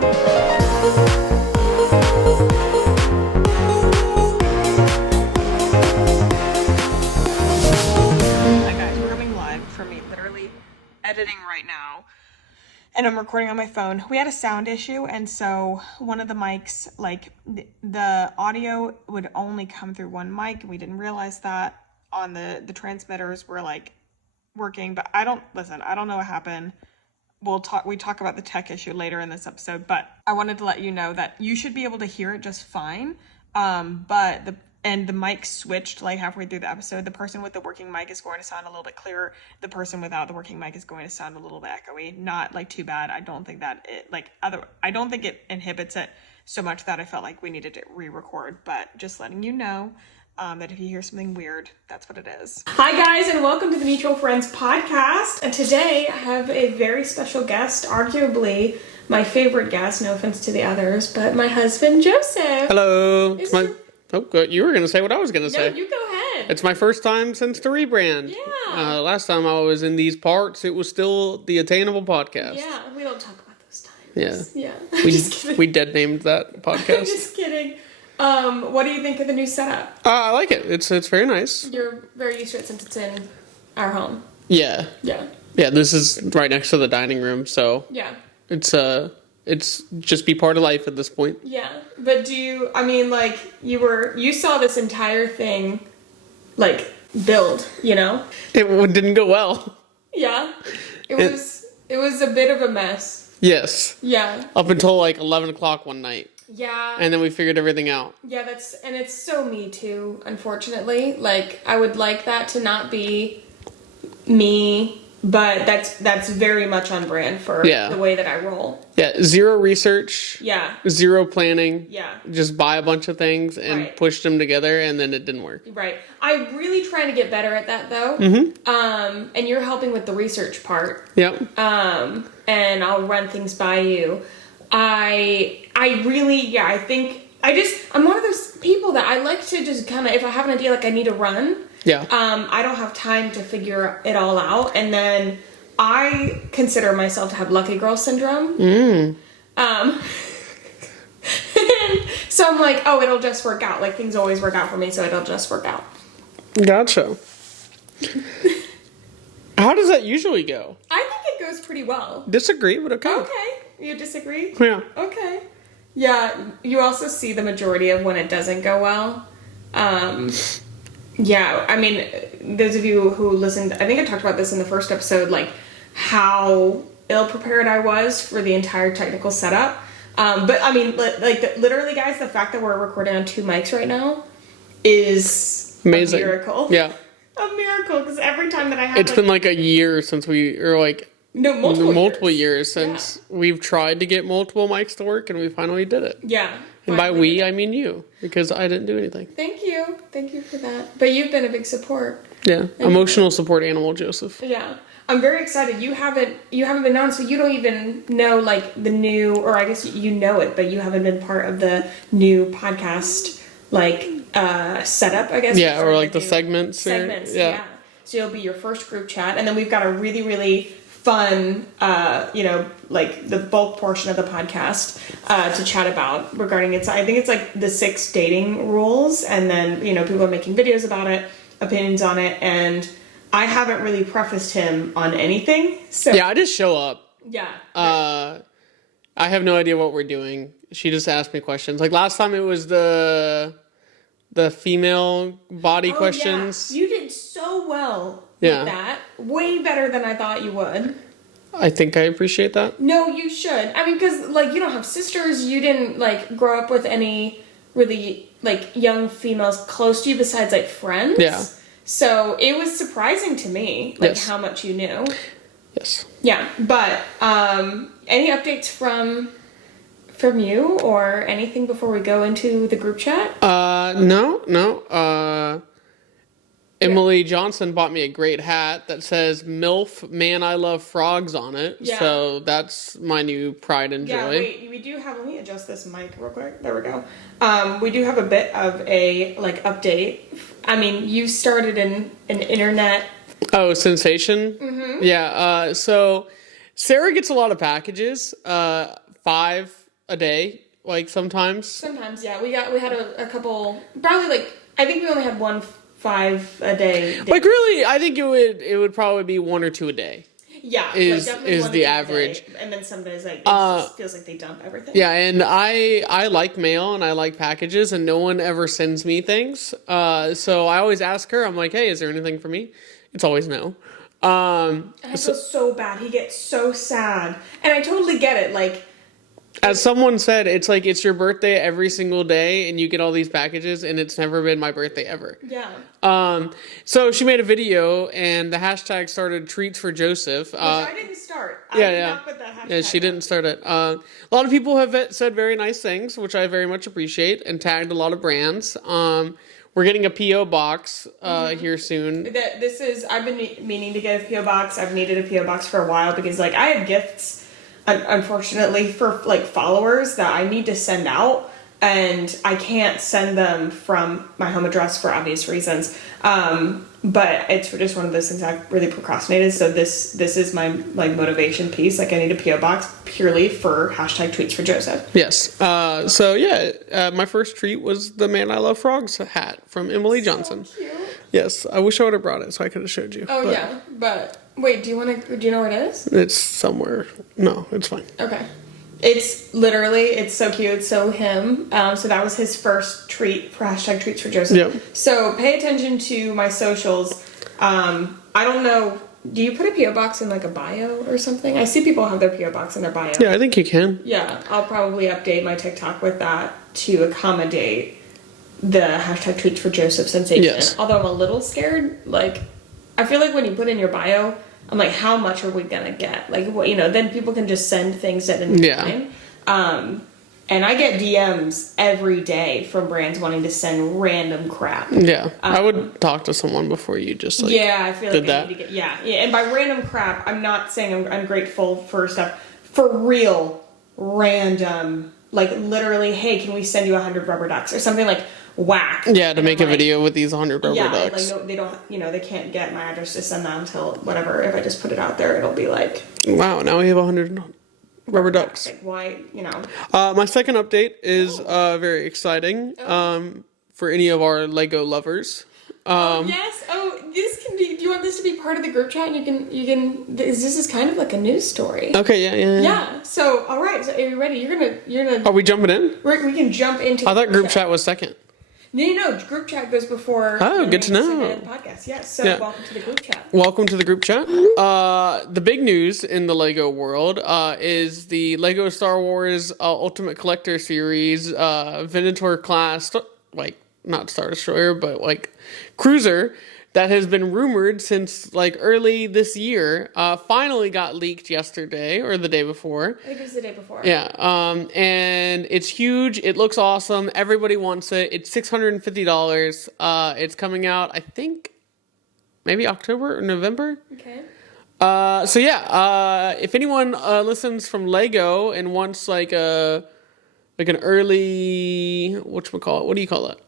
Guys, we're coming live from me literally editing right now. And I'm recording on my phone. We had a sound issue, and so one of the mics, like the audio would only come through one mic. We didn't realize that on the transmitters were like working, but I don't know what happened. We talk about the tech issue later in this episode, but I wanted to let you know that you should be able to hear it just fine. But the mic switched like halfway through the episode. The person with the working mic is going to sound a little bit clearer. The person without the working mic is going to sound a little bit echoey. Not like too bad. I don't think that I don't think it inhibits it so much that I felt like we needed to re-record, but just letting you know that if you hear something weird, that's what it is. Hi guys, and welcome to the Mutual Friends podcast. And today I have a very special guest, arguably my favorite guest, no offense to the others, but my husband, Joseph. Hello. You were going to say what I was going to say. No, you go ahead. It's my first time since the rebrand. Yeah. Last time I was in these parts, it was still the Attainable podcast. Yeah, we don't talk about those times. Yeah. Yeah. We dead named that podcast. I'm just kidding. What do you think of the new setup? I like it. It's very nice. You're very used to it since it's in our home. Yeah. Yeah. Yeah, this is right next to the dining room, so yeah. It's just be part of life at this point. Yeah. But you saw this entire thing like build, you know? It didn't go well. Yeah. It was a bit of a mess. Yes. Yeah. Up until like 11 o'clock one night. Yeah. And then we figured everything out. Yeah, it's so me too, unfortunately. Like, I would like that to not be me, but that's very much on brand for the way that I roll. Yeah, zero research. Yeah. Zero planning. Yeah. Just buy a bunch of things and push them together, and then it didn't work. Right. I'm really trying to get better at that, though. Mm-hmm. And you're helping with the research part. Yep. And I'll run things by you. I think I'm one of those people that I like to just kind of, if I have an idea, like I need to run. Yeah. I don't have time to figure it all out. And then I consider myself to have lucky girl syndrome. So I'm like, oh, it'll just work out. Like things always work out for me, so it'll just work out. Gotcha. How does that usually go? I think it goes pretty well. Disagree, but okay. Okay. You disagree? Yeah. Okay. Yeah, you also see the majority of when it doesn't go well. Yeah, I mean, those of you who listened, I think I talked about this in the first episode, like how ill-prepared I was for the entire technical setup. But I mean, like literally, guys, the fact that we're recording on 2 mics right now is amazing. A miracle. Yeah. A miracle, because every time that I have... It's been like a year since multiple years since we've tried to get multiple mics to work, and we finally did it. Yeah. And by we, I mean you, because I didn't do anything. Thank you. Thank you for that. But you've been a big support. Yeah. Emotional support animal, Joseph. Yeah. I'm very excited. You haven't been on, so you don't even know like the new, or I guess you know it, but you haven't been part of the new podcast like setup, I guess. Yeah, or like the segments. Segments, yeah. So you'll be your first group chat, and then we've got a really, really fun, like the bulk portion of the podcast to chat about regarding it. So I think it's like the 6 dating rules, and then, people are making videos about it, opinions on it, and I haven't really prefaced him on anything. So yeah, I just show up. Yeah. I have no idea what we're doing. She just asked me questions. Like last time it was the female body questions. Yeah. You did so well with that. Way better than I thought you would. I think I appreciate that. No, you should. I mean, because, like, you don't have sisters. You didn't, like, grow up with any really, like, young females close to you besides, like, friends. Yeah. So it was surprising to me, like, how much you knew. Yes. Yeah. But any updates from you or anything before we go into the group chat? No. Emily Johnson bought me a great hat that says MILF, Man I Love Frogs on it. Yeah. So that's my new pride and joy. Yeah, wait, we do have, let me adjust this mic real quick. There we go. We do have a bit of a, like, update. I mean, you started an internet... Oh, sensation? Mm-hmm. Yeah, so Sarah gets a lot of packages. 5 a day, like sometimes. Sometimes, yeah. We had a couple, probably like, I think we only had 5 a day. Like really, I think it would probably be 1 or 2 a day. Yeah, is like definitely is one the a average. day. And then some days like it just feels like they dump everything. Yeah, and I like mail and I like packages, and no one ever sends me things. So I always ask her. I'm like, hey, is there anything for me? It's always no. And I feel so bad. He gets so sad, and I totally get it. Like, as someone said, it's like it's your birthday every single day, and you get all these packages, and it's never been my birthday ever. Yeah. So she made a video, and the hashtag started treats for Joseph. Which I didn't start. I Yeah, did yeah. not put that hashtag Yeah, she didn't start it. A lot of people have said very nice things, which I very much appreciate, and tagged a lot of brands. We're getting a PO box here soon. I've been meaning to get a PO box. I've needed a PO box for a while because like I have gifts, unfortunately, for like followers that I need to send out, and I can't send them from my home address for obvious reasons. But it's just one of those things I've really procrastinated. So this is my like motivation piece. Like I need a PO box purely for hashtag tweets for Joseph. Yes. So yeah, my first treat was the Man I Love Frogs hat from Emily Johnson. So cute. Yes, I wish I would have brought it so I could have showed you. Oh but yeah, but wait, do you know where it is? it's somewhere. No, it's fine. Okay. It's so cute. It's so him. So that was his first treat for hashtag treats for Joseph. Yep. So pay attention to my socials. I don't know. Do you put a PO box in like a bio or something? I see people have their PO box in their bio. Yeah, I think you can. Yeah, I'll probably update my TikTok with that to accommodate the hashtag tweets for Joseph sensation. Yes. Although I'm a little scared. Like, I feel like when you put in your bio, I'm like, how much are we gonna get? Like, what, then people can just send things at any time. And I get DMs every day from brands wanting to send random crap. Yeah, I would talk to someone before you just like. Yeah, I feel like I that. need to get. Yeah. And by random crap, I'm not saying I'm grateful for stuff. For real, random, like literally, hey, can we send you 100 rubber ducks or something like whack? Yeah, to make a video with these 100 rubber ducks. Like no, they don't. They can't get my address to send that until whatever. If I just put it out there, it'll be like. Wow, now we have 100 rubber ducks. Like, why, My second update is very exciting for any of our Lego lovers. Yes. Oh, this can be. Do you want this to be part of the group chat? And you can. This is kind of like a news story. Okay. Yeah. Yeah. So, all right. So, are you ready? You're gonna. Are we jumping in? We can jump into. I thought group chat was second. No. Group chat goes before. Oh, good to know. The podcast. Yes. So, Yeah. welcome to the group chat. Welcome to the group chat. The big news in the Lego world is the Lego Star Wars Ultimate Collector Series Venator class, like not Star Destroyer, but like cruiser that has been rumored since like early this year. Finally got leaked yesterday or the day before. I think it was the day before. Yeah. And it's huge. It looks awesome. Everybody wants it. It's $650. It's coming out, I think, maybe October or November. Okay. So yeah, if anyone listens from Lego and wants like an early, whatchamacallit, what do you call it?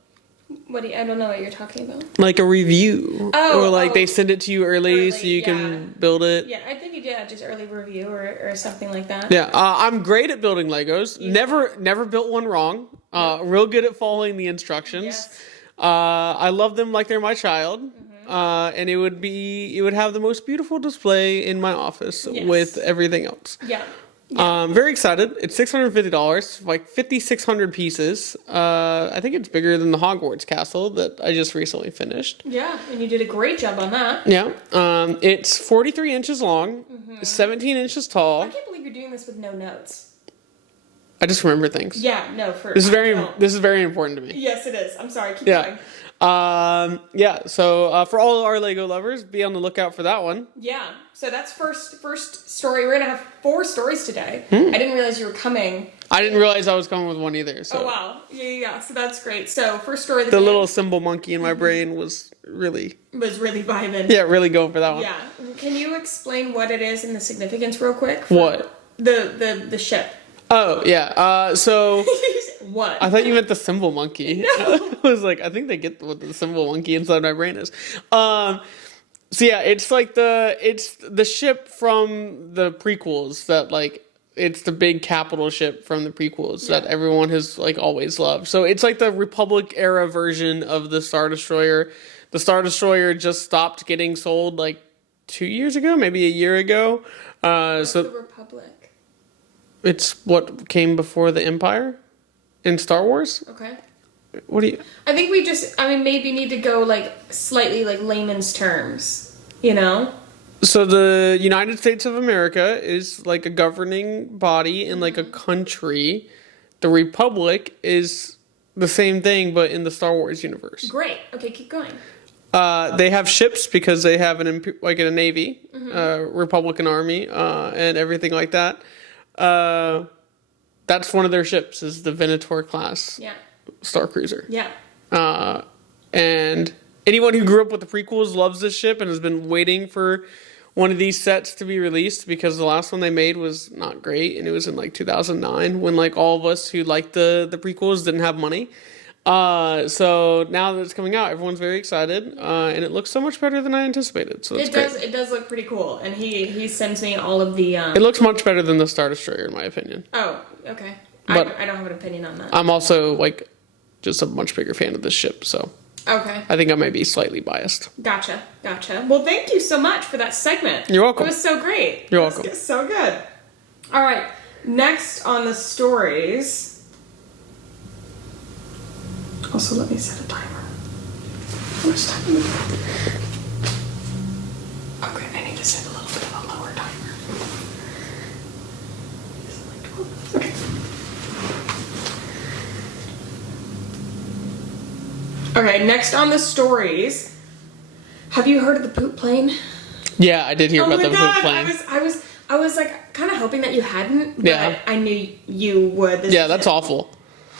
I don't know what you're talking about. Like a review. Or like they send it to you early so you can build it. Yeah, I think you did just early review or something like that. Yeah, I'm great at building Legos. Yeah. Never built one wrong. Real good at following the instructions. Yes. I love them like they're my child. And it would have the most beautiful display in my office with everything else. Yeah. Very excited. It's $650, like 5,600 pieces. I think it's bigger than the Hogwarts castle that I just recently finished. Yeah, and you did a great job on that. Yeah. It's 43 inches long, 17 inches tall. I can't believe you're doing this with no notes. I just remember things. Yeah, no, This is very important to me. Yes, it is. I'm sorry. Keep going. So for all our Lego lovers, be on the lookout for that one. Yeah. So that's first story. We're gonna have 4 stories today. I didn't realize you were coming. I didn't realize I was coming with one either. So. Oh wow. Yeah. So that's great. So first story. The little symbol monkey in my brain was really vibing. Yeah, really going for that one. Yeah. Can you explain what it is and the significance real quick? What? The ship. Oh yeah. So. What? I thought you meant the symbol monkey. No. I was like, I think they get what the symbol monkey inside my brain is. So yeah, it's like the ship from the prequels that like it's the big capital ship from the prequels that everyone has like always loved. So it's like the Republic era version of the Star Destroyer. The Star Destroyer just stopped getting sold like 2 years ago, maybe a year ago. What's So the Republic? it's what came before the Empire in Star Wars. Okay. What do you? I think maybe need to go like slightly like layman's terms, you know? So the United States of America is like a governing body in like a country. The Republic is the same thing, but in the Star Wars universe. Great. Okay, keep going. They have ships because they have like a navy, Republican army, and everything like that. That's one of their ships is the Venator class Star Cruiser. Yeah. And anyone who grew up with the prequels loves this ship and has been waiting for one of these sets to be released because the last one they made was not great, and it was in like 2009 when like all of us who liked the prequels didn't have money. So now that it's coming out, everyone's very excited, and it looks so much better than I anticipated. So it's great. It does look pretty cool, and he sends me all of the. It looks much better than the Star Destroyer, in my opinion. Oh, okay. But I don't have an opinion on that. I'm also like just a much bigger fan of this ship, so. Okay. I think I might be slightly biased. Gotcha. Well, thank you so much for that segment. You're welcome. It was so great. You're welcome. It was so good. All right. Next on the stories. Also, let me set a timer. How much time do we have? Okay, I need to set a little bit of a lower timer. Is it like 12? Okay. Okay, next on the stories. Have you heard of the poop plane? Yeah, I did hear about the poop plane. I was like kind of hoping that you hadn't, but Yeah. I knew you would. That's awful.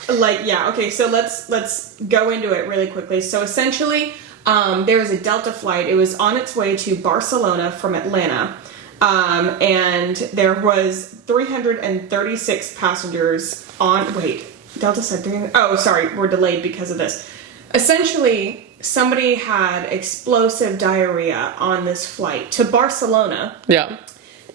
Like, yeah, okay, so let's go into it really quickly. So essentially, there was a Delta flight. It was on its way to Barcelona from Atlanta. And there was 336 passengers on, wait, Delta said 300, oh, sorry, we're delayed because of this. Essentially, somebody had explosive diarrhea on this flight to Barcelona. Yeah.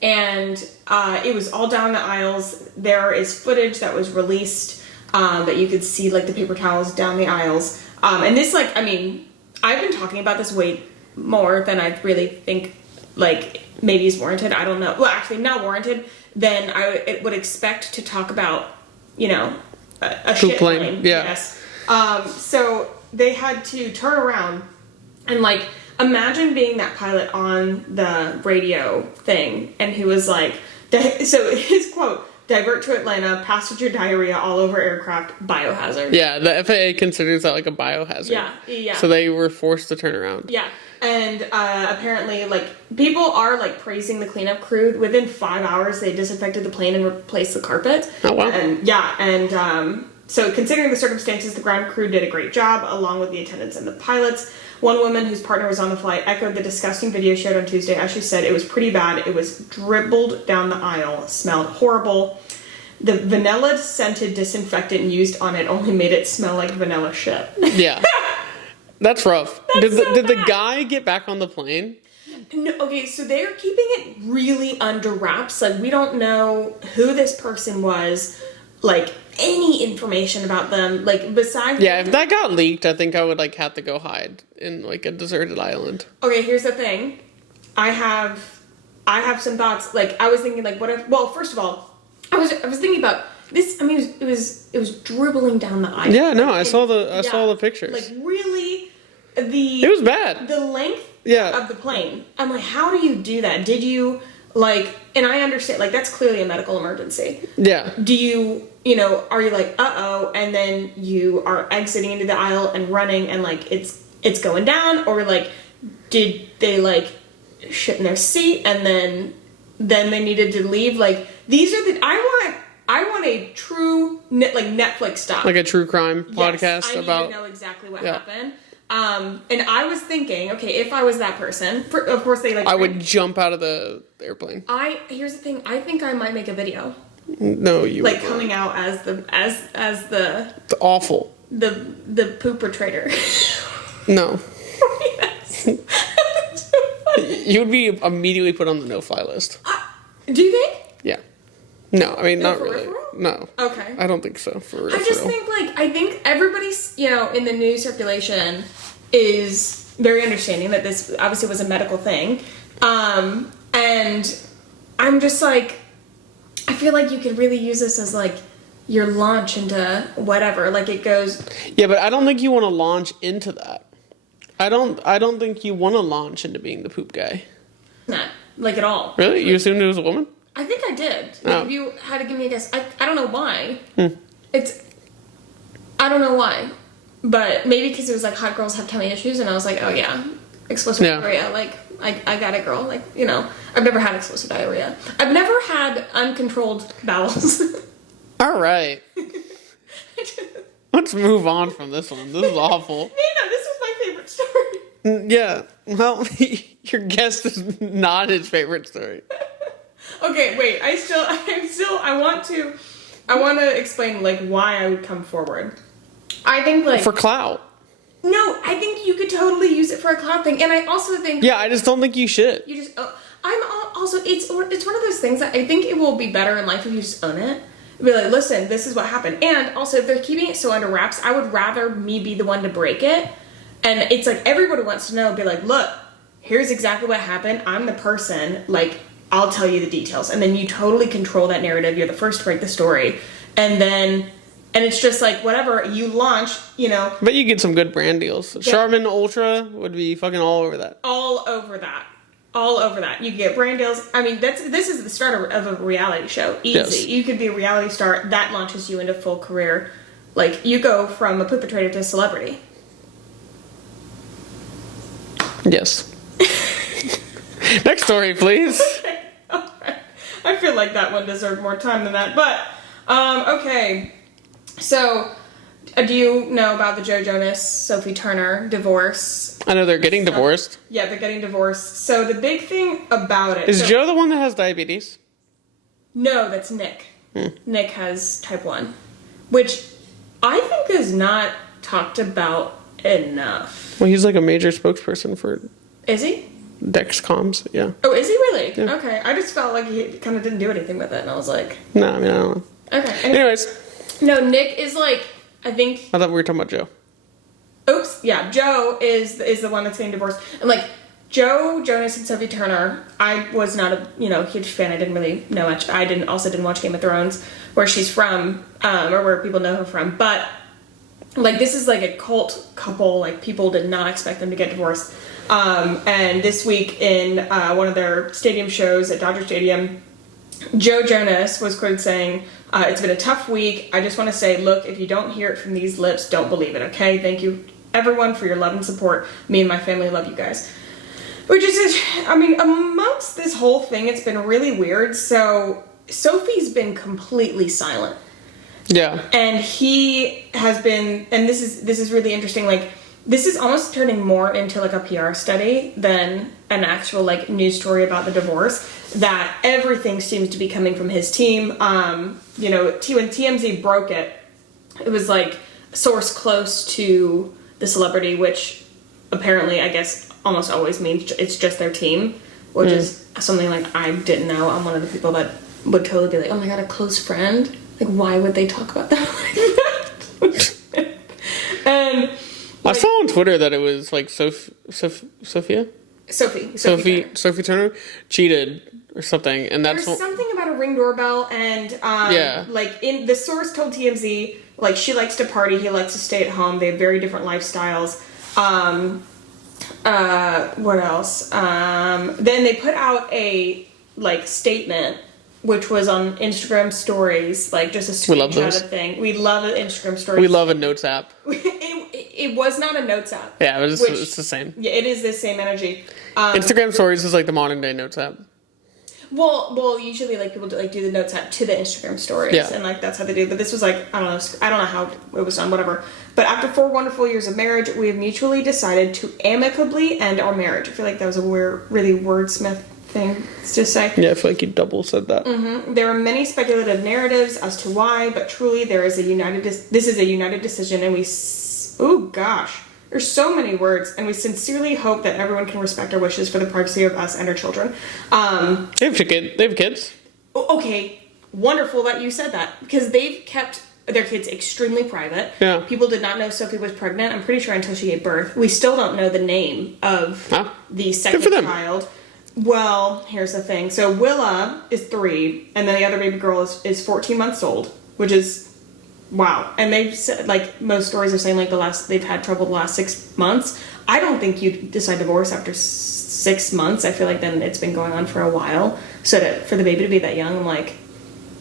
And it was all down the aisles. There is footage that was released that you could see, like, the paper towels down the aisles. And this, like, I mean, I've been talking about this way more than I really think, like, maybe is warranted. I don't know. Well, actually, not warranted. Then I would expect to talk about, you know, a shit plane. Yeah. Yes. So they had to turn around and, like, imagine being that pilot on the radio thing, and he was like, so his quote, "Divert to Atlanta, passenger diarrhea all over aircraft, biohazard." Yeah, the FAA considers that like a biohazard. Yeah. So they were forced to turn around. Yeah. And apparently, like, people are, like, praising the cleanup crew. Within 5 hours, they disinfected the plane and replaced the carpet. Oh, wow. And so considering the circumstances, the ground crew did a great job, along with the attendants and the pilots. One woman whose partner was on the flight echoed the disgusting video shared on Tuesday. As she said, it was pretty bad. It was dribbled down the aisle, smelled horrible. The vanilla-scented disinfectant used on it only made it smell like vanilla shit. Yeah. That's rough. Did the guy get back on the plane? No, okay, so they're keeping it really under wraps. Like, we don't know who this person was, like, any information about them, like, besides... Yeah, if that got leaked, I think I would, like, have to go hide in, like, a deserted island. Okay, here's the thing. I have some thoughts. Like, I was thinking, like, what if... Well, first of all, I was thinking about this. I mean, it was dribbling down the aisle. Yeah, no, I saw the pictures. Like, really, it was bad. The length Yeah. of the plane. I'm like, how do you do that? Did you, like... And I understand, like, that's clearly a medical emergency. Yeah. Do you, are you like, uh-oh, and then you are exiting into the aisle and running and, like, it's going down? Or, like, did they, like, shit in their seat and then they needed to leave? Like, these are the... I want a true, like, Netflix style. Like a true crime podcast I about... need to know exactly what happened. And I was thinking, okay, if I was that person, of course they, like... I would jump out of the airplane. Here's the thing, I think I might make a video. No, you Like, would coming out as the... It's awful. The Poopetrator. No. Yes. You would be immediately put on the no-fly list. Do you think? Yeah. No, I mean, No, not for really. real? No. Okay. I don't think so, for real. I just think, like, I think everybody's, you know, in the news circulation is very understanding that this obviously was a medical thing. And I'm just like, I feel like you could really use this as, like, your launch into whatever. Like, it goes... Yeah, but I don't think you want to launch into that. I don't think you want to launch into being the poop guy. Not, like, at all. Really? You assumed it was a woman? I think I did. Like, Oh. if you had to give me a guess, I don't know why. I don't know why. But maybe because it was like hot girls have tummy issues, and I was like, oh yeah, explosive diarrhea. Like, I got it, girl. Like, you know, I've never had explosive diarrhea. I've never had uncontrolled bowels. All right. Let's move on from this one. This is awful. No, this was my favorite story. Yeah. Well, your guest is not his favorite story. Okay, wait. I want to explain like why I would come forward. I think like For clout. no, I think you could totally use it for a cloud thing, and I also think Yeah, I just don't think you should. you just. Also it's one of those things that I think it will be better in life if you just own it. Be like, listen, this is what happened, and also if they're keeping it so under wraps, I would rather me be the one to break it, and it's like everybody wants to know. Be like, look, here's exactly what happened. I'm the person. Like, I'll tell you the details, and then you totally control that narrative. You're the first to break the story, and it's just like whatever you launch, you know. But you get some good brand deals. Yeah. Charmin Ultra would be fucking all over that. All over that. You get brand deals. I mean, this is the start of a reality show. Easy. Yes. You could be a reality star that launches you into full career. Like, you go from a Poopetrator to celebrity. Yes. Next story, please. Okay. All right. I feel like that one deserved more time than that. But, okay. So, do you know about the Joe Jonas, Sophie Turner divorce? I know they're getting divorced. Yeah, they're getting divorced. So the big thing about it... Is Joe the one that has diabetes? No, that's Nick. Nick has type 1. Which I think is not talked about enough. Well, he's like a major spokesperson for... Is he? Dexcoms, yeah. Oh, is he really? Yeah. Okay. I just felt like he kind of didn't do anything with it, and I was like... No, I mean, I don't know. Okay. Anyways. No, Nick is like... I thought we were talking about Joe. Oops, yeah, Joe is the one that's getting divorced. And like, Joe Jonas and Sophie Turner, I was not a huge fan. I didn't really know much. I didn't watch Game of Thrones, where she's from, or where people know her from. But like, this is like a cult couple. Like, people did not expect them to get divorced. And this week in one of their stadium shows at Dodger Stadium, Joe Jonas was quoted saying, it's been a tough week. I just want to say, look, if you don't hear it from these lips, don't believe it, okay? Thank you, everyone, for your love and support. Me and my family love you guys. Which is, I mean, amongst this whole thing, it's been really weird. So, Sophie's been completely silent. Yeah. And he has been, and this is really interesting, like, this is almost turning more into like a PR study than an actual like news story about the divorce. That everything seems to be coming from his team. You know, when TMZ broke it, it was like a source close to the celebrity, which apparently I guess almost always means it's just their team, which is something like I didn't know. I'm one of the people that would totally be like, oh my god, a close friend? Like, why would they talk about that like that? And I saw on Twitter that it was like Sophie Turner cheated or something, and that's there's something about a Ring doorbell, and like in the source told TMZ, like, she likes to party, he likes to stay at home. They have very different lifestyles. What else? Then they put out a like statement, which was on Instagram stories, like just a screenshot of thing. We love an Instagram story. We love a notes app. It was not a notes app. Yeah, but it's the same. Yeah, it is the same energy. Instagram stories is like the modern day notes app. Well, usually like people do the notes app to the Instagram stories, and like that's how they do. But this was like I don't know how it was done, whatever. But after 4 wonderful years of marriage, we have mutually decided to amicably end our marriage. I feel like that was a really wordsmith thing to say. Yeah, I feel like you double said that. Mm-hmm. There are many speculative narratives as to why, but truly this is a united decision, and we. Oh gosh. There's so many words, and we sincerely hope that everyone can respect our wishes for the privacy of us and our children. They have kids. Okay, wonderful that you said that, because they've kept their kids extremely private. Yeah. People did not know Sophie was pregnant, I'm pretty sure, until she gave birth. We still don't know the name of the second child. Well, here's the thing. So Willa is 3, and then the other baby girl is 14 months old, which is wow. And they've said, like, most stories are saying, like, they've had trouble the last 6 months. I don't think you decide divorce after 6 months. I feel like then it's been going on for a while. So for the baby to be that young, I'm like,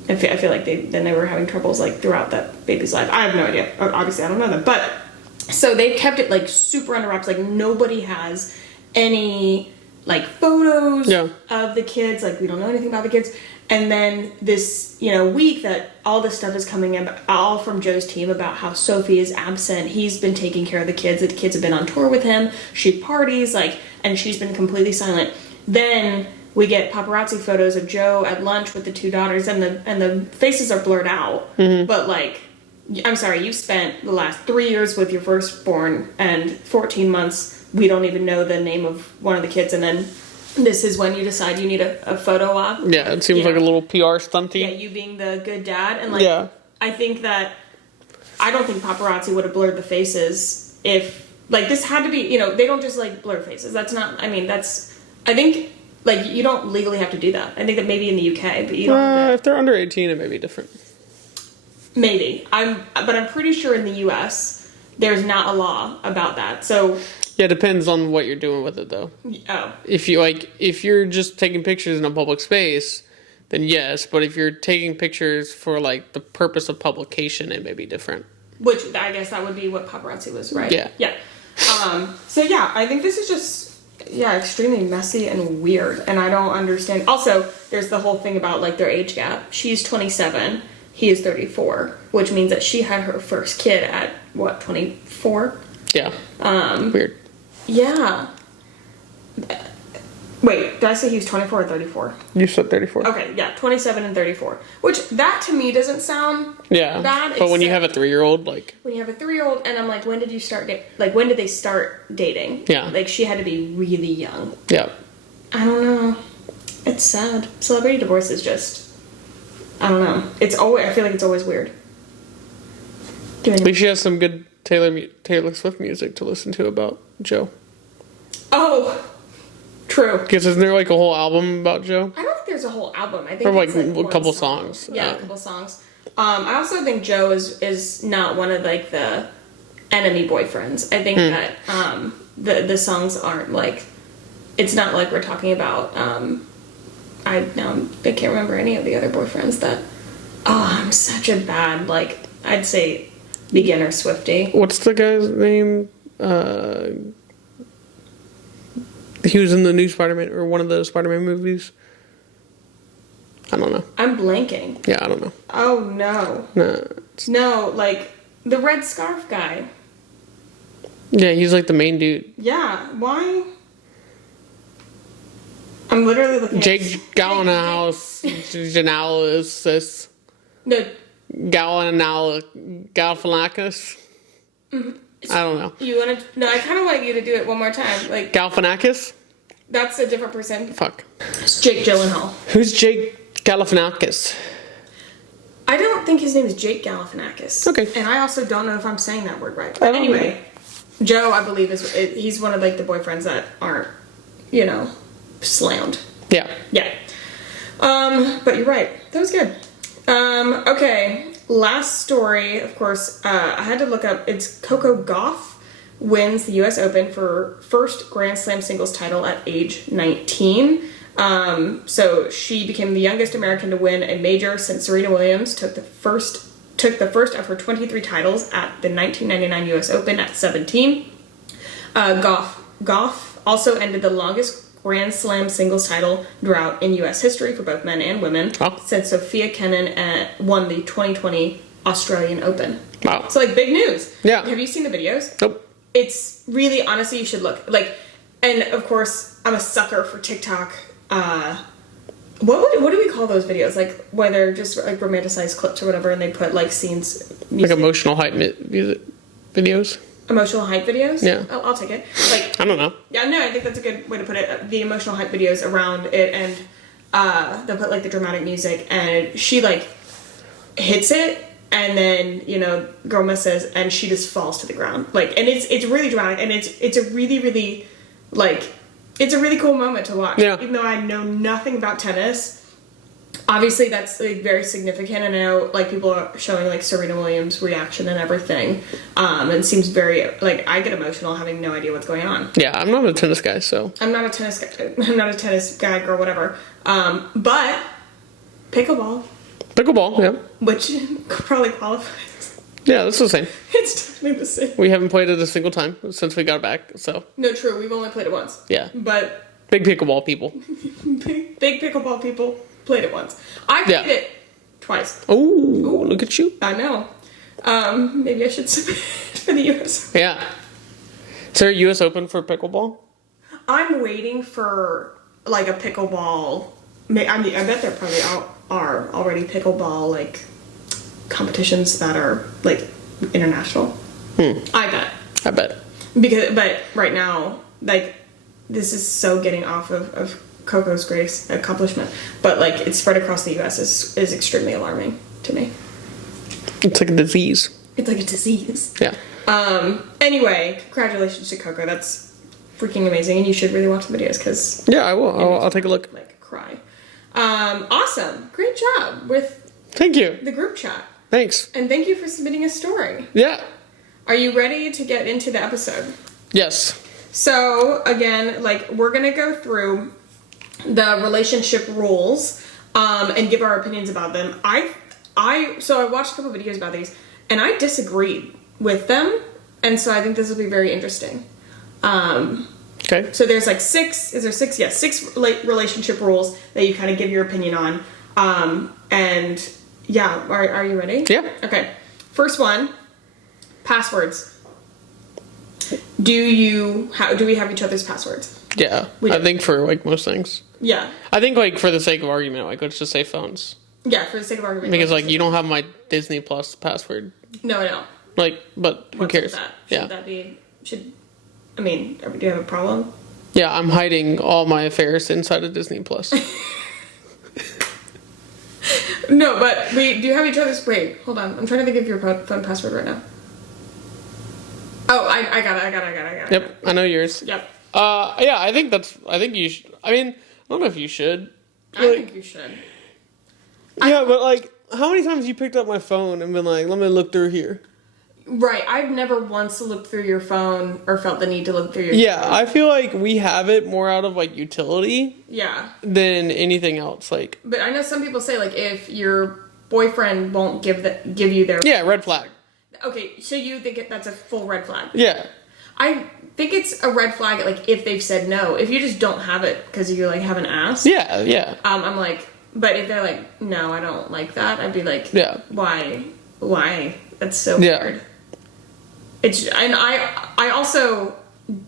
I feel like they were having troubles, like, throughout that baby's life. I have no idea. Obviously, I don't know them. But, so they've kept it, like, super under wraps. Like, nobody has any, like, photos of the kids. Like, we don't know anything about the kids. And then this, week that all this stuff is coming in, all from Joe's team, about how Sophie is absent. He's been taking care of the kids. The kids have been on tour with him. She parties, like, and she's been completely silent. Then we get paparazzi photos of Joe at lunch with the 2 daughters, and the faces are blurred out. Mm-hmm. But, like, I'm sorry, you spent the last 3 years with your firstborn, and 14 months, we don't even know the name of one of the kids, and then this is when you decide you need a photo op. Yeah, it seems like a little PR stunty. Yeah, you being the good dad. And, like, I think that, I don't think paparazzi would have blurred the faces if, like, this had to be, they don't just, like, blur faces. That's not, I think, like, you don't legally have to do that. I think that maybe in the UK, but you don't. If they're under 18, it may be different. Maybe. But I'm pretty sure in the US, there's not a law about that. So. Yeah, it depends on what you're doing with it, though. Oh. If you're just taking pictures in a public space, then yes. But if you're taking pictures for, like, the purpose of publication, it may be different. Which, I guess that would be what paparazzi was, right? Yeah. Yeah. So, yeah, I think this is just, extremely messy and weird. And I don't understand. Also, there's the whole thing about, like, their age gap. She's 27. He is 34. Which means that she had her first kid at, 24? Yeah. Weird. Yeah. Wait, did I say he was 24 or 34? You said 34. Okay, yeah, 27 and 34. Which, that to me doesn't sound bad. But when you have a 3-year-old, like... When you have a 3-year-old, and I'm like, when did they start dating? Yeah. Like, she had to be really young. Yeah. I don't know. It's sad. Celebrity divorce is just... I don't know. I feel like it's always weird. At least she has some good Taylor Swift music to listen to about Joe. Oh, true. Because isn't there, like, a whole album about Joe? I don't think there's a whole album. I think or, it's, like a couple songs. Yeah, a couple songs. I also think Joe is not one of, like, the enemy boyfriends. I think that the songs aren't, like, it's not like we're talking about, I can't remember any of the other boyfriends that, I'm such a bad, like, I'd say beginner Swiftie. What's the guy's name? He was in the new Spider-Man, or one of the Spider-Man movies. I don't know. I'm blanking. Yeah, I don't know. Oh, no. No, like, the red scarf guy. Yeah, he's like the main dude. Yeah, why? I'm literally looking Jake at... Gyllenhaal. No. Galifianakis? Mm-hmm. I don't know. You want to... No, I kind of want you to do it one more time. Like... Galifianakis? That's a different person. Fuck. It's Jake Gyllenhaal. Who's Jake Galifianakis? I don't think his name is Jake Galifianakis. Okay. And I also don't know if I'm saying that word right. But anyway, Joe, I believe, he's one of, like, the boyfriends that aren't, slammed. Yeah. Yeah. But you're right. That was good. Okay. Last story, of course, I had to look up, it's Coco Gauff wins the US Open for first Grand Slam singles title at age 19. So she became the youngest American to win a major since Serena Williams took the first of her 23 titles at the 1999 US Open at 17. Gauff also ended the longest Grand Slam singles title drought in U.S. history for both men and women since Sophia Kenin won the 2020 Australian Open. Wow. So, like, big news. Yeah. Have you seen the videos? Nope. It's really, honestly, you should look. Like, and of course, I'm a sucker for TikTok. What do we call those videos? Like, where they're just, like, romanticized clips or whatever, and they put, like, scenes. Music. Like emotional hype music videos? Emotional hype videos? Yeah. I'll take it. Like, I don't know. Yeah, no, I think that's a good way to put it. The emotional hype videos around it, and they'll put like the dramatic music, and she like hits it, and then girl misses, and she just falls to the ground. Like, and it's really dramatic, and it's a really really like it's a really cool moment to watch. Yeah. Even though I know nothing about tennis. Obviously, that's like very significant, and I know like people are showing like Serena Williams' reaction and everything, and it seems very like I get emotional having no idea what's going on. Yeah, I'm not a tennis guy, so I'm not a tennis guy, girl, whatever. But pickleball, yeah, which probably qualifies. yeah, that's the same. It's definitely the same. We haven't played it a single time since we got back, so No, true. We've only played it once. yeah. But Big pickleball people. big pickleball people played it once. I played it twice. Oh, look at you. I know. Maybe I should submit for the US. Yeah. Is there a US Open for pickleball? I'm waiting for like a pickleball. I mean, I bet there probably are already pickleball like competitions that are like international. I bet. But right now, like, this is so getting off of Coco's Grace accomplishment, but like it's spread across the U.S. is extremely alarming to me. It's like a disease. It's like a disease. Yeah. Anyway, congratulations to Coco. That's freaking amazing, and you should really watch the videos because Yeah, I will. I'll take a look. like cry. Awesome, great job with Thank you. the group chat, Thanks. and thank you for submitting a story. Yeah. Are you ready to get into the episode? Yes. So again, like we're gonna go through the relationship rules and give our opinions about them. So I watched a couple videos about these, and I disagreed with them, and so I think this will be very interesting. Okay. So there's like six. Is there six? Yes, six relationship rules that you kind of give your opinion on. And yeah, are you ready? Yeah. Okay. First one, passwords. Do we have each other's passwords? Yeah. I think for like most things. Yeah. I think like for the sake of argument, like let's just say phones. Yeah, for the sake of argument. Because like you don't have my Disney Plus password. No, I don't. Like, but who What's cares? That? Yeah. Do you have a problem? Yeah, I'm hiding all my affairs inside of Disney Plus. No, but we do have each other's. Wait, hold on. I'm trying to think of your phone password right now. Oh, I got it. Yep, I know yours. Yep. Yeah, I think you should. I mean, I don't know if you should. I think you should. Yeah, but like, how many times you picked up my phone and been like, let me look through here? Right. I've never once looked through your phone or felt the need to look through your Yeah, phone. I feel like we have it more out of like utility Yeah. than anything else. Like, But I know some people say like if your boyfriend won't give you their yeah, red flag. Okay, so you think that's a full red flag? Yeah. I think it's a red flag like if they've said no. If you just don't have it because you like haven't asked. Yeah. I'm like, but if they're like, no, I don't like that, I'd be like, Yeah. Why? That's so Yeah. weird. And I also,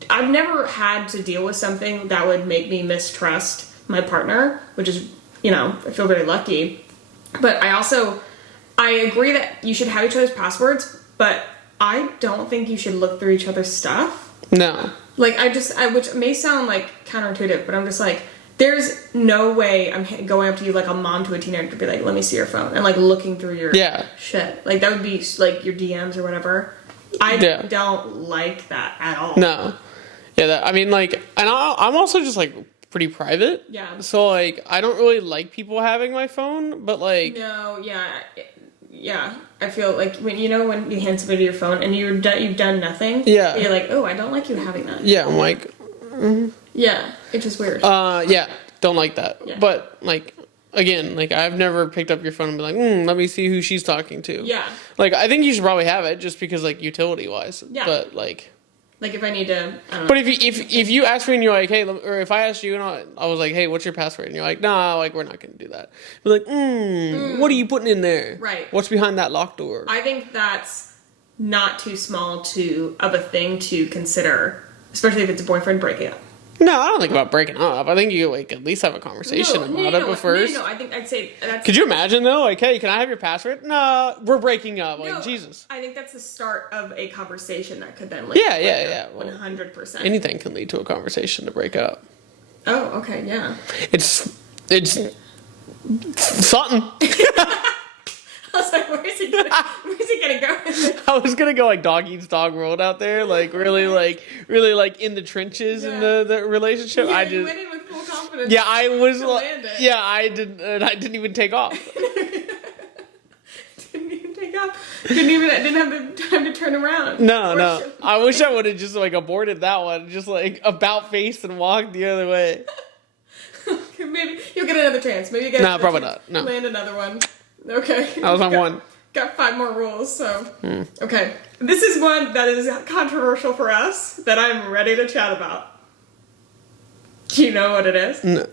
I've never had to deal with something that would make me mistrust my partner, which is, I feel very lucky. But I agree that you should have each other's passwords, but I don't think you should look through each other's stuff. No. Like, which may sound like counterintuitive, but I'm just like, there's no way I'm going up to you like a mom to a teenager to be like, let me see your phone, and like looking through your shit. Like, that would be like your DMs or whatever. I don't like that at all. No. Yeah, I mean, like, and I'm also just like pretty private. Yeah. So like, I don't really like people having my phone, but like. No, yeah. I feel like when you hand somebody your phone and you've done nothing. Yeah. You're like, oh, I don't like you having that. Yeah, I'm like. Yeah, it's just weird. Yeah, don't like that. Yeah. But like, again, like I've never picked up your phone and be like, let me see who she's talking to. Yeah. Like, I think you should probably have it just because like utility wise. Yeah. But like. Like if I need to, I don't know. But if you ask me and you're like, hey, or if I asked you and I was like, hey, what's your password? And you're like, nah, like we're not gonna do that. Be like, what are you putting in there? Right. What's behind that locked door? I think that's not too small of a thing to consider, especially if it's a boyfriend breaking up. No, I don't think about breaking up. I think you like at least have a conversation about it first. No, I think I'd say that's... Could you imagine though? Like, hey, can I have your password? No, we're breaking up. Like, Jesus. I think that's the start of a conversation that could then... Yeah. Well, 100%. Anything can lead to a conversation to break up. Oh, okay, yeah. It's It's something. I was like, where's he gonna go? I was gonna go like dog eats dog world out there, like really in the trenches in the relationship. Yeah, I you just went in with full confidence. yeah, I was land it. yeah, I didn't even take off. Didn't even take off. Didn't have the time to turn around. No. I wish I would have just like aborted that one, just like about face and walked the other way. Maybe you'll get another chance. Maybe you get No, probably not. No. Land another one. Okay. I was on one. Got 5 more rules, so. Okay. This is one that is controversial for us that I'm ready to chat about. Do you know what it is? No,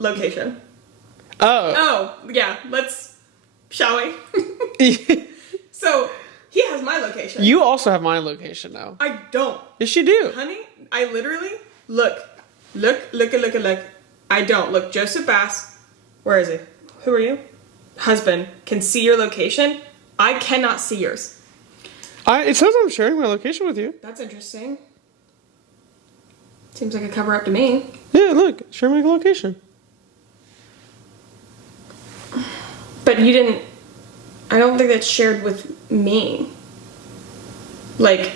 Location. Oh, yeah. Shall we? So, he has my location. you also have my location now. I don't. Yes, you do. Honey, I literally, look. I don't. Look, Joseph Baus, where is he? Who are you? Husband, can see your location. I cannot see yours. It says I'm sharing my location with you. That's interesting. Seems like a cover up to me. Yeah, look, share my location. But you didn't, I don't think that's shared with me. Like,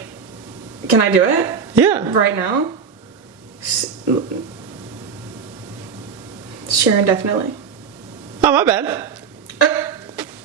can I do it? Yeah. Right now? Share indefinitely. Oh, my bad.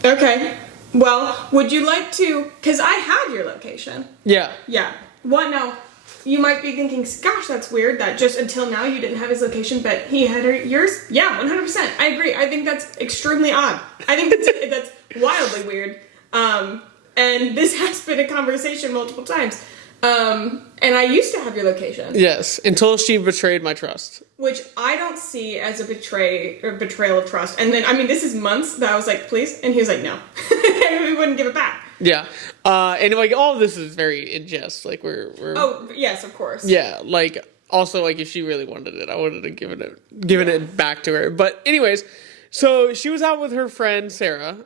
Okay. Well, would you like to, because I had your location. Yeah. Yeah. What now? You might be thinking, gosh, that's weird that just until now you didn't have his location, but he had yours? Yeah, 100%. I agree. I think that's extremely odd. I think that's wildly weird. And this has been a conversation multiple times. And I used to have your location. Yes, until she betrayed my trust. Which I don't see as a betrayal of trust. And then, I mean, this is months that I was like, please. And he was like, no. We wouldn't give it back. Yeah. And like all of this is very in jest. Like we're Oh, yes, of course. yeah, like also like if she really wanted it, I would have given it back to her. But anyways, so she was out with her friend Sarah.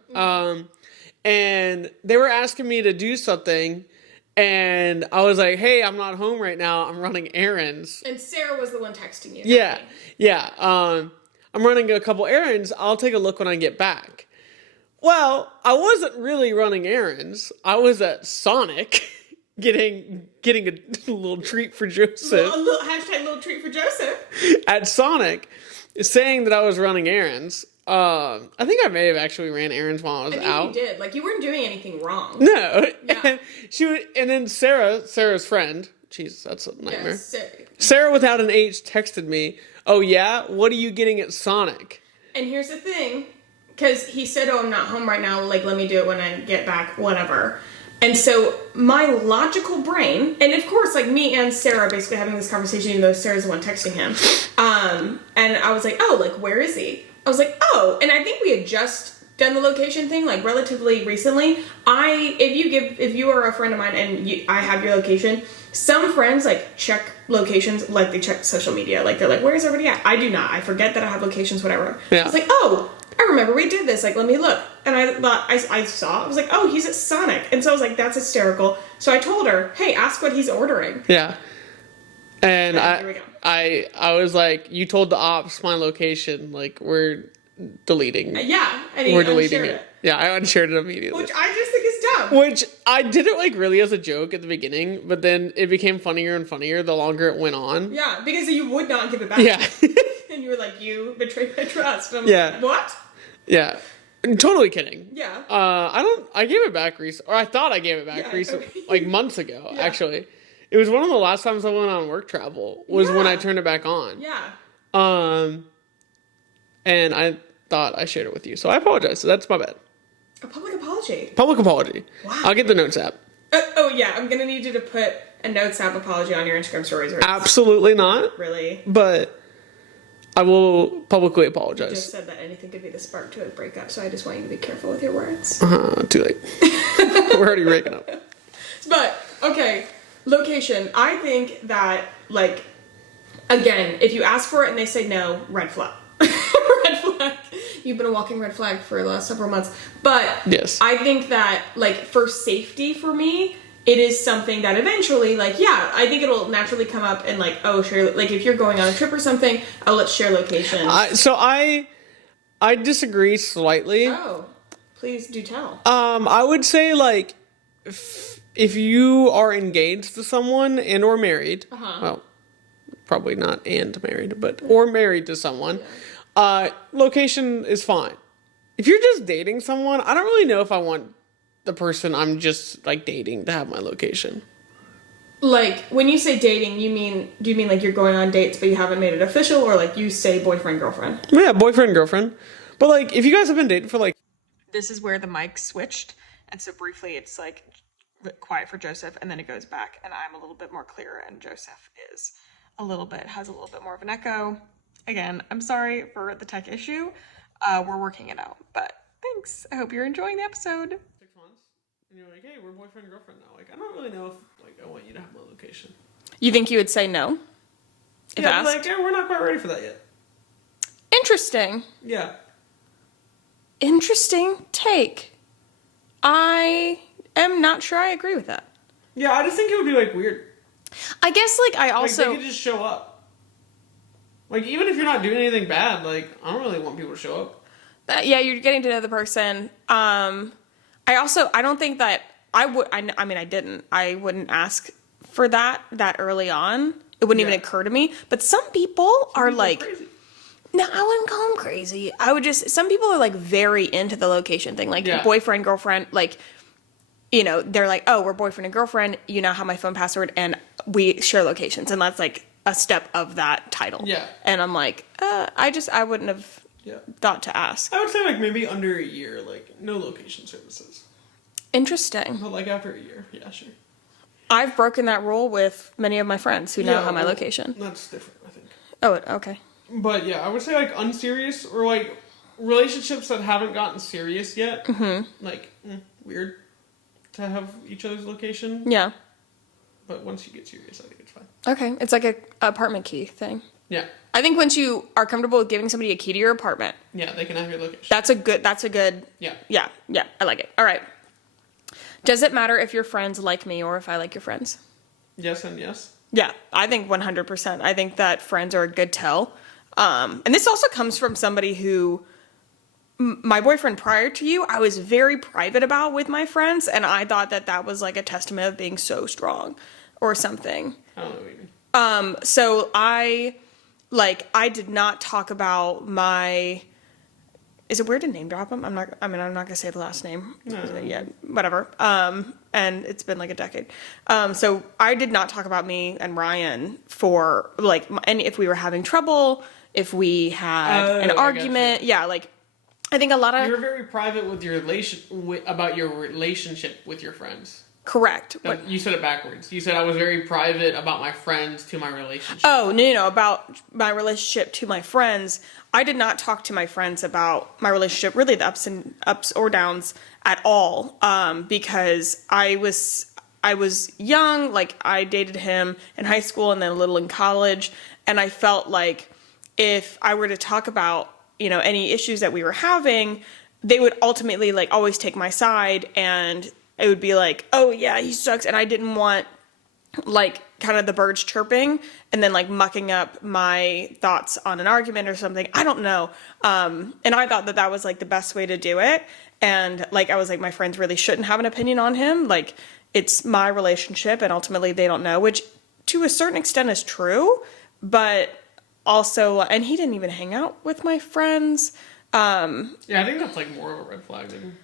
And they were asking me to do something. And I was like, hey, I'm not home right now. I'm running errands. And Sarah was the one texting you. Yeah. Yeah. I'm running a couple errands. I'll take a look when I get back. Well, I wasn't really running errands. I was at Sonic getting a little treat for Joseph. A little hashtag little treat for Joseph. At Sonic, saying that I was running errands. I think I may have actually ran errands while I was out. You did. Like, you weren't doing anything wrong. No. Yeah. And then Sarah's friend, Jesus, that's a nightmare. Yes, Sarah without an H texted me, oh yeah, what are you getting at Sonic? And here's the thing, because he said, oh, I'm not home right now, like, let me do it when I get back, whatever. And so my logical brain, and of course, like, me and Sarah are basically having this conversation, even though Sarah's the one texting him. And I was like, oh, like, where is he? I was like, oh, and I think we had just done the location thing, like, relatively recently. If you are a friend of mine and I have your location, some friends, like, check locations, like, they check social media. Like, they're like, where's everybody at? I do not. I forget that I have locations, whatever. Yeah. I was like, oh, I remember we did this. Like, let me look. And I thought, I was like, oh, he's at Sonic. And so I was like, that's hysterical. So I told her, hey, ask what he's ordering. Yeah. And Here we go. I was like, you told the ops my location, like, we're deleting. Yeah. And we're deleting it. Yeah, I unshared it immediately. Which I just think is dumb. Which I did it like really as a joke at the beginning, but then it became funnier and funnier the longer it went on. Yeah, because you would not give it back. Yeah. And you were like, you betrayed my trust. And I'm Yeah. like, what? Yeah. I'm totally kidding. Yeah. I gave it back recently, or I thought I gave it back recently, like months ago, Yeah. actually. It was one of the last times I went on work travel was when I turned it back on. Yeah. And I thought I shared it with you, so I apologize. So that's my bad. A public apology. Public apology. Wow. I'll get the notes app. Oh, yeah. I'm going to need you to put a notes app apology on your Instagram stories. Or Absolutely not. Really? But I will publicly You apologize. just said that anything could be the spark to a breakup, so I just want you to be careful with your words. Too late. We're already breaking up. But, okay. Location. I think that, like, again, if you ask for it and they say no, red flag. Red flag. You've been a walking red flag for the last several months. But Yes. I think that, like, for safety for me, it is something that eventually, like, yeah, I think it'll naturally come up and, like, oh, share, like, if you're going on a trip or something, oh, let's share location. So I I disagree slightly. Oh, please do tell. I would say, like, if you are engaged to someone and or married, well, probably not and married, but or married to someone, location is fine. If you're just dating someone, I don't really know if I want the person I'm just, like, dating to have my location. Like, when you say dating, do you mean like you're going on dates but you haven't made it official, or like you say boyfriend, girlfriend? Yeah, boyfriend, girlfriend. But, like, if you guys have been dating for, like... This is where the mic switched, and so briefly it's like quiet for Joseph, and then it goes back, and I'm a little bit more clear, and Joseph has a little bit more of an echo. Again, I'm sorry for the tech issue. We're working it out, but thanks. I hope you're enjoying the episode. 6 months, and you're like, hey, we're boyfriend and girlfriend now. Like, I don't really know if, like, I want you to have my location. You think you would say no? If Yeah, asked? like, yeah, we're not quite ready for that yet. Interesting. Yeah. Interesting take. I am not sure I agree with that. Yeah, I just think it would be, like, weird. I guess, like, I also... Like, they could just show up. Like, even if you're not doing anything bad, like, I don't really want people to show up. Yeah, you're getting to know the person. I don't think that I would... I mean, I didn't. I wouldn't ask for that early on. It wouldn't even occur to me. But some people are, like... Crazy. No, I wouldn't call them crazy. I would just... Some people are, like, very into the location thing. Like, boyfriend, girlfriend, like... You know, they're like, oh, we're boyfriend and girlfriend. You now have my phone password, and we share locations. And that's, like, a step of that title. Yeah. And I'm like, I wouldn't have thought to ask. I would say, like, maybe under a year, like, no location services. Interesting. But, like, after a year, yeah, sure. I've broken that rule with many of my friends who now have my location. That's different, I think. Oh, okay. But, yeah, I would say, like, unserious or, like, relationships that haven't gotten serious yet. Mm-hmm. Like, weird to have each other's location. Yeah. But once you get serious, I think it's fine. Okay. It's like a apartment key thing. Yeah. I think once you are comfortable with giving somebody a key to your apartment. Yeah, they can have your location. That's a good. Yeah. Yeah. I like it. All right. Does it matter if your friends like me or if I like your friends? Yes and yes. Yeah, I think 100%. I think that friends are a good tell. And this also comes from somebody who, my boyfriend prior to you, I was very private about with my friends, and I thought that was like a testament of being so strong or something. I don't know what you mean. So I did not talk about my... Is it weird to name drop him? I'm not gonna say the last name. No. Yeah, whatever. And it's been like a decade. So I did not talk about me and Ryan for like, and if we were having trouble, if we had an argument. Yeah, like, I think a lot of... You were very private with your about your relationship with your friends. Correct. You said it backwards. You said I was very private about my friends to my relationship. Oh, no, about my relationship to my friends. I did not talk to my friends about my relationship, really the ups or downs at all, because I was young. Like, I dated him in high school and then a little in college, and I felt like if I were to talk about, you know, any issues that we were having, they would ultimately like always take my side, and it would be like, oh yeah, he sucks, and I didn't want like kind of the birds chirping and then like mucking up my thoughts on an argument or something. I don't know. And I thought that was like the best way to do it. And like, I was like, my friends really shouldn't have an opinion on him. Like, it's my relationship, and ultimately they don't know, which to a certain extent is true, but also, and he didn't even hang out with my friends. Yeah, I think that's like more of a red flag than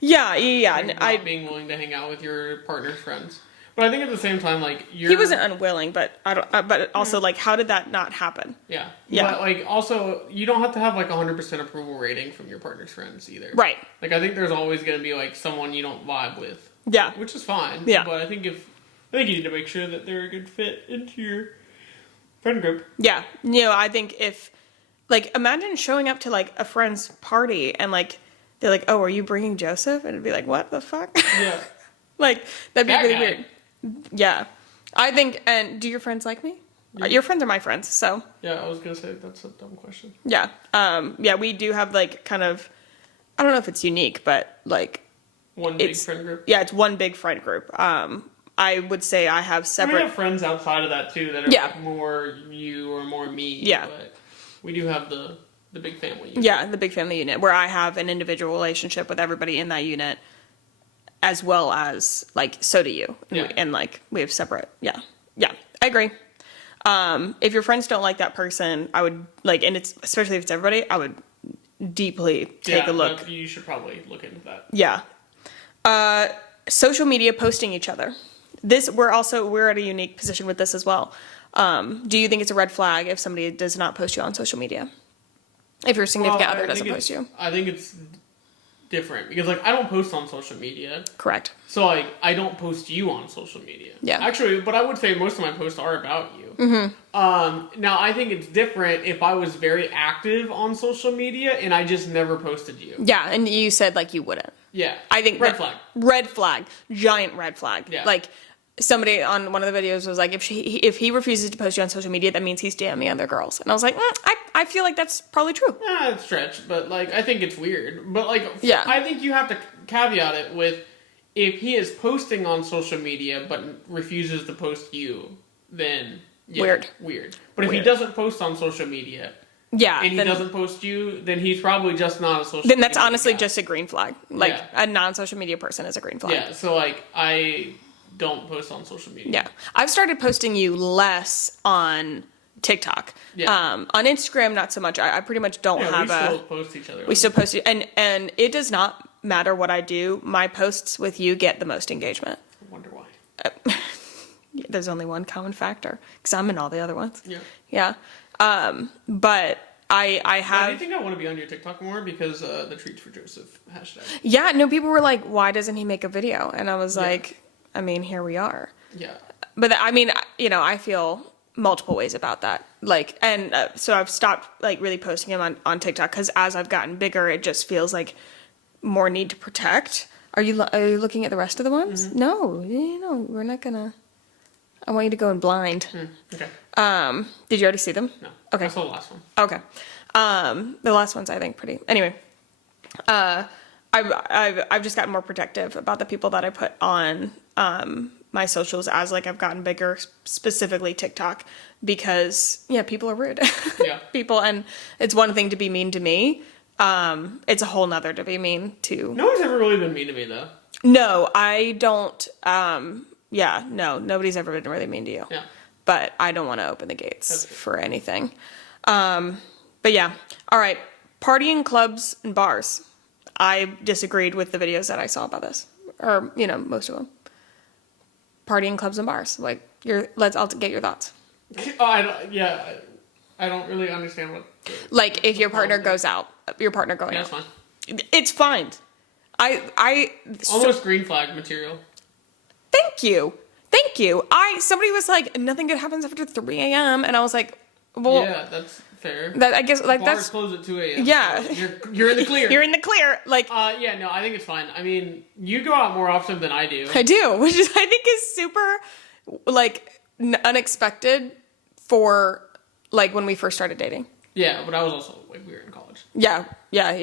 yeah. Like not being willing to hang out with your partner's friends. But I think at the same time, like, he wasn't unwilling, but I don't. But also, like, how did that not happen? Yeah. Yeah. But like, also, you don't have to have like 100% approval rating from your partner's friends either. Right. Like, I think there's always going to be like someone you don't vibe with. Yeah. Which is fine. Yeah. But I think you need to make sure that they're a good fit into your friend group. Yeah. You know, I think if, like, imagine showing up to like a friend's party and like they're like, "Oh, are you bringing Joseph?" And it'd be like, "What the fuck?" Yeah. Like, that'd be That really guy. weird. Yeah. I think, and do your friends like me? Yeah. Your friends are my friends, so. Yeah, I was going to say that's a dumb question. Yeah. Yeah, we do have like kind of, I don't know if it's unique, but like. One big friend group? Yeah, it's one big friend group. I would say I have separate. We have friends outside of that too that are like more you or more me. Yeah. But we do have the the big family unit. Yeah, the big family unit, where I have an individual relationship with everybody in that unit, as well as, like, so do you. Yeah. And, like, we have separate, yeah, I agree. If your friends don't like that person, I would, like, and it's, especially if it's everybody, I would deeply take a look. You should probably look into that. Yeah. Social media posting each other. We're at a unique position with this as well. Do you think it's a red flag if somebody does not post you on social media? If your significant other doesn't post you? I think it's different because, like, I don't post on social media. Correct. So, like, I don't post you on social media. Yeah. Actually, but I would say most of my posts are about you. Now, I think it's different if I was very active on social media and I just never posted you. Yeah, and you said, like, you wouldn't. Yeah. I think red flag. Red flag. Giant red flag. Yeah. Like, somebody on one of the videos was like, if he refuses to post you on social media, that means he's DMing other girls. And I was like, I feel like that's probably true. Yeah, it's stretch, but, like, I think it's weird. But, like, yeah. I think you have to caveat it with, if he is posting on social media but refuses to post you, then yeah, weird. But if he doesn't post on social media, and he doesn't post you, then he's probably just not a social media. Then that's honestly just a green flag. Like, a non-social media person is a green flag. Yeah, so, like, I don't post on social media. Yeah. I've started posting you less on TikTok. Yeah. On Instagram, not so much. I pretty much don't have we still post each other. We still post you. And it does not matter what I do. My posts with you get the most engagement. I wonder why. There's only one common factor, because I'm in all the other ones. Yeah. Yeah. But I have... I think I want to be on your TikTok more because the Treats for Joseph hashtag. Yeah, no, people were like, why doesn't he make a video? And I was like, I mean, here we are. Yeah. But I mean, you know, I feel multiple ways about that. Like, and so I've stopped, like, really posting him on TikTok, because as I've gotten bigger, it just feels like more need to protect. Are you looking at the rest of the ones? Mm-hmm. No, we're not gonna... I want you to go in blind. Okay. Did you already see them? No. Okay. I saw the last one. Okay. The last one's, I think, pretty... Anyway. I've just gotten more protective about the people that I put on my socials as, like, I've gotten bigger, specifically TikTok, because people are rude. Yeah. And it's one thing to be mean to me. It's a whole nother to be mean to... No one's ever really been mean to me, though. No, I don't... no, nobody's ever been really mean to you. Yeah. But I don't want to open the gates for anything. But yeah. All right. Partying clubs and bars. I disagreed with the videos that I saw about this. Or, most of them. Partying clubs and bars. Like, I'll get your thoughts. I don't really understand what... Like, if your partner goes out. Your partner going out. That's fine. It's fine. Almost green flag material. Thank you. Somebody was like, nothing good happens after 3 a.m. And I was like, well... Yeah, that's fair. That, I guess, like, Bars close at 2 a.m. Yeah. So you're in the clear. You're in the clear. Like... I think it's fine. I mean, you go out more often than I do. I do, which is, I think, is super, like, unexpected for, like, when we first started dating. Yeah, but I was also, like, we were in college. Yeah. Like,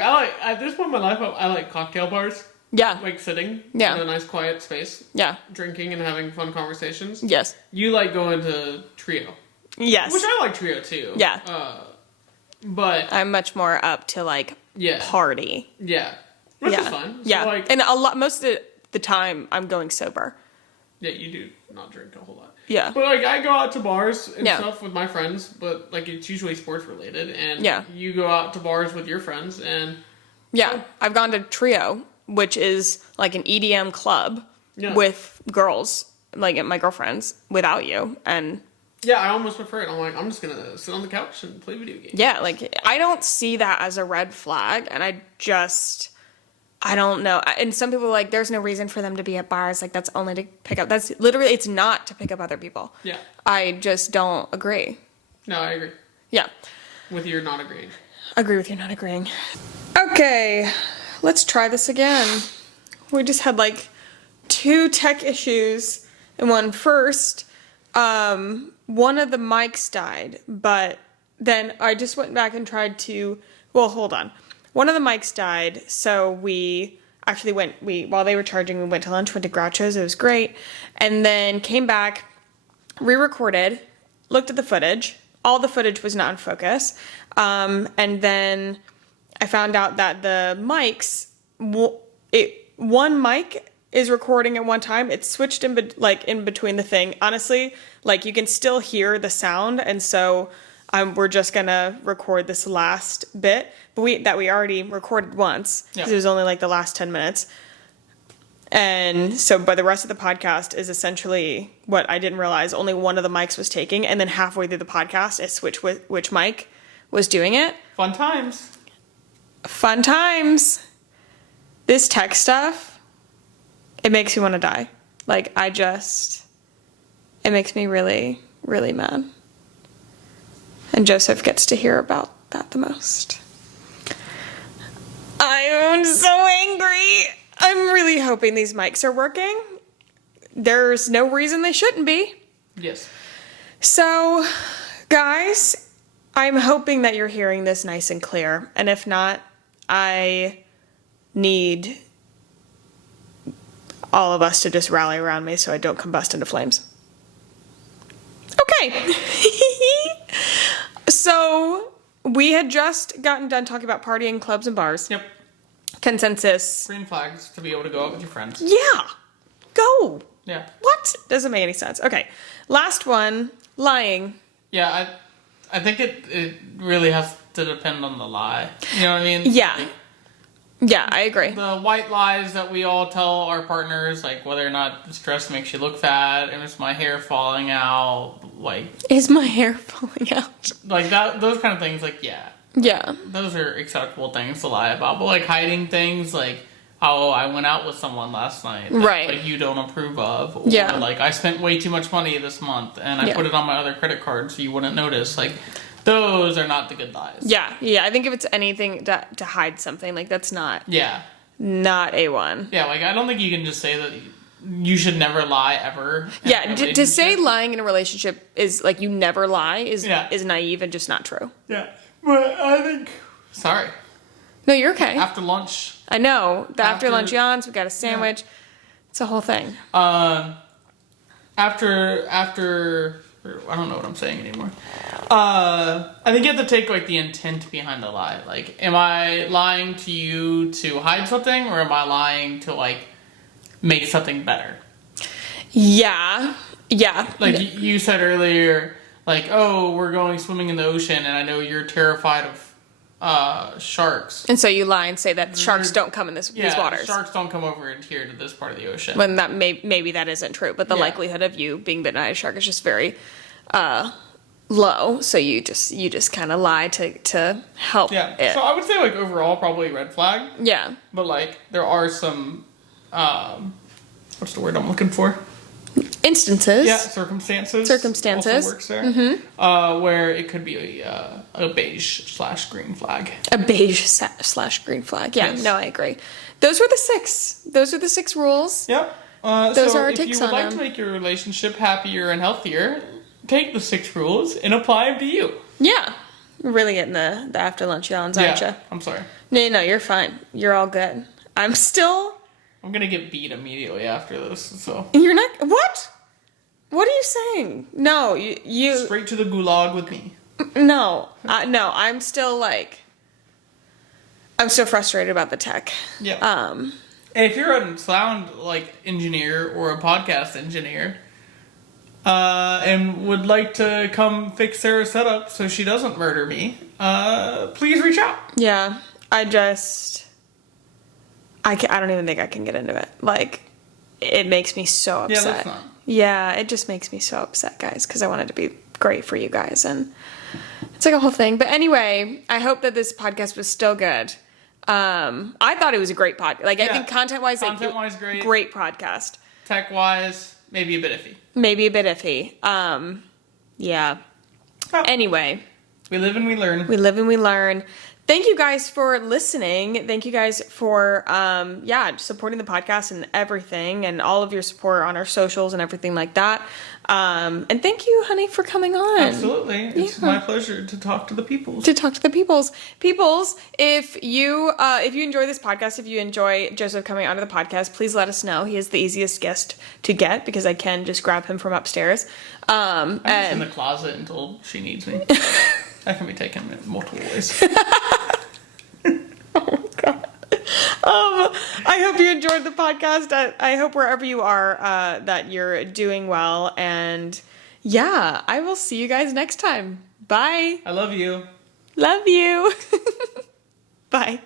at this point in my life, I like cocktail bars. Yeah. Like, sitting in a nice, quiet space. Yeah. Drinking and having fun conversations. Yes. You like going to trio. Yes. Which I like trio, too. Yeah. But... I'm much more up to, like, party. Yeah. Which is fun. Yeah. So, like, and most of the time, I'm going sober. Yeah, you do not drink a whole lot. Yeah. But, like, I go out to bars and stuff with my friends, but, like, it's usually sports related. And you go out to bars with your friends and... Yeah. I've gone to Trio, which is, like, an EDM club with girls, like, my girlfriends, without you. And... Yeah, I almost prefer it. I'm like, I'm just going to sit on the couch and play video games. Yeah, like, I don't see that as a red flag, and I don't know. And some people are like, there's no reason for them to be at bars. Like, that's only to pick up. That's literally, it's not to pick up other people. Yeah. I just don't agree. No, I agree. Yeah. With your not agreeing. Agree with you not agreeing. Okay, let's try this again. We just had, like, 2 tech issues in one. First, one of the mics died, but then I just went back and tried to, well, hold on. One of the mics died, so we actually while they were charging, we went to lunch, went to Groucho's, it was great, and then came back, re-recorded, looked at the footage, all the footage was not in focus. And then I found out that the mics, one mic is recording at one time. It's switched in between the thing. Honestly, like you can still hear the sound, and so we're just gonna record this last bit, but we already recorded once because it was only like the last 10 minutes. And so, but the rest of the podcast is essentially what I didn't realize. Only one of the mics was taking, and then halfway through the podcast, it switched which mic was doing it. Fun times. Fun times. This tech stuff, it makes me want to die. Like, it makes me really, really mad. And Joseph gets to hear about that the most. I'm so angry. I'm really hoping these mics are working. There's no reason they shouldn't be. Yes. So, guys, I'm hoping that you're hearing this nice and clear. And if not, I need all of us to just rally around me so I don't combust into flames. Okay. So, we had just gotten done talking about partying, clubs, and bars. Yep. Consensus. Green flags to be able to go out with your friends. Yeah. Go. Yeah. What? Doesn't make any sense. Okay. Last one. Lying. Yeah, I think it really has to depend on the lie. You know what I mean? Yeah. Like, Yeah, I agree. the white lies that we all tell our partners, like whether or not this dress makes you look fat, and is my hair falling out, like... Is my hair falling out? Like, those kind of things, like, yeah. Yeah. Those are acceptable things to lie about. But, like, hiding things, like, oh, I went out with someone last night that, right, like, you don't approve of. Or, yeah, like, I spent way too much money this month, and I put it on my other credit card so you wouldn't notice. Like, those are not the good lies. Yeah, yeah. I think if it's anything to hide something, like, that's not... Yeah. Not A1. Yeah, like, I don't think you can just say that you should never lie ever. Yeah, to say lying in a relationship is, like, you never lie is naive and just not true. Yeah. But I think... Sorry. No, you're okay. After lunch. I know. The after lunch yawns, we got a sandwich. Yeah. It's a whole thing. After... I don't know what I'm saying anymore. I think you have to take, like, the intent behind the lie. Like, am I lying to you to hide something, or am I lying to, like, make something better? Yeah. Yeah. Like, you said earlier, like, oh, we're going swimming in the ocean, and I know you're terrified of sharks. And so you lie and say that sharks don't come in these waters. Sharks don't come over here to this part of the ocean. When that maybe that isn't true, but the likelihood of you being bitten by a shark is just very low. So you just kind of lie to help. Yeah. It. So I would say, like, overall probably red flag. Yeah. But, like, there are some what's the word I'm looking for? Instances. Yeah, circumstances. Also works there. Mm-hmm. Where it could be a beige/green flag. A beige/green flag. Yeah, yes. No, I agree. Those are the six rules. Yep. Those so are our if takes you would on like to make your relationship happier and healthier, take the 6 rules and apply them to you. Yeah. We're really getting the after lunch yawns, aren't you? I'm sorry. No, you're fine. You're all good. I'm gonna get beat immediately after this, so... You're not... What? What are you saying? No, you... Straight to the gulag with me. No. No, I'm still, like... I'm still frustrated about the tech. Yeah. And if you're a sound, like, engineer or a podcast engineer, and would like to come fix Sarah's setup so she doesn't murder me, please reach out. Yeah, I don't even think I can get into it. Like, it makes me so upset. Yeah, that's not. Yeah, it just makes me so upset, guys, because I want it to be great for you guys, and it's like a whole thing. But anyway, I hope that this podcast was still good. I thought it was a great podcast. Like, I think content-wise, great. Great podcast. Tech-wise, maybe a bit iffy. Yeah. Oh. Anyway. We live and we learn. thank you guys for listening. Thank you guys for, supporting the podcast and everything, and all of your support on our socials and everything like that. And thank you, honey, for coming on. Absolutely. It's my pleasure to talk to the peoples. Peoples, if you enjoy this podcast, if you enjoy Joseph coming onto the podcast, please let us know. He is the easiest guest to get because I can just grab him from upstairs. I'm just in the closet until she needs me. That can be taken in multiple ways. Oh, God. I hope you enjoyed the podcast. I hope wherever you are that you're doing well. And yeah, I will see you guys next time. Bye. I love you. Love you. Bye.